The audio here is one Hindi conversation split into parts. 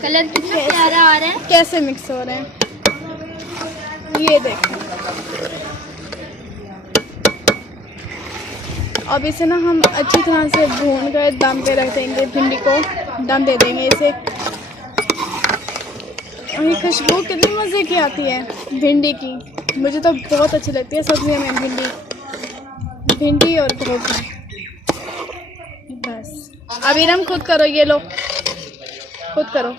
कलर कितना प्यारा आ रहा है। कैसे मिक्स हो रहे हैं ये देखें। अब इसे ना हम अच्छी तरह से भून कर दम पे रख देंगे, भिंडी को दम दे देंगे इसे। और ये खुशबू कितनी मज़े की आती है भिंडी की, मुझे तो बहुत अच्छी लगती है सब्जियों में भिंडी और गोभी। बस अब इरम खुद करो, ये लो खुद करो।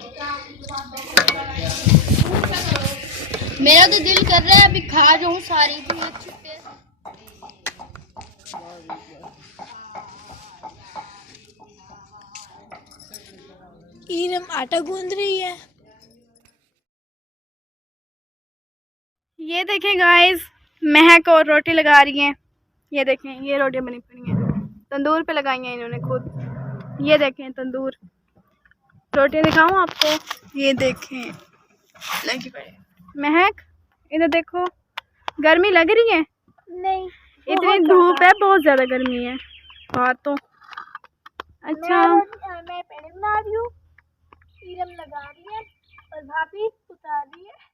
मेरा तो दिल कर रहा है अभी खा जाऊं सारी भी अच्छे से। इरम आटा गूंद रही है। ये देखें गाइस, महक और रोटी लगा रही हैं। ये देखें, ये रोटियां बनी पड़ी हैं, तंदूर पे लगाई हैं इन्होंने खुद। ये देखें तंदूर, रोटियां दिखाऊं आपको, ये देखें लगी पड़ी। महक इधर देखो, गर्मी लग रही है? नहीं, इतनी धूप है, बहुत ज्यादा गर्मी है बाहर तो। अच्छा मैं पहले बना रही हूँ, इरम लगा रही है और भाभी उतार रही है।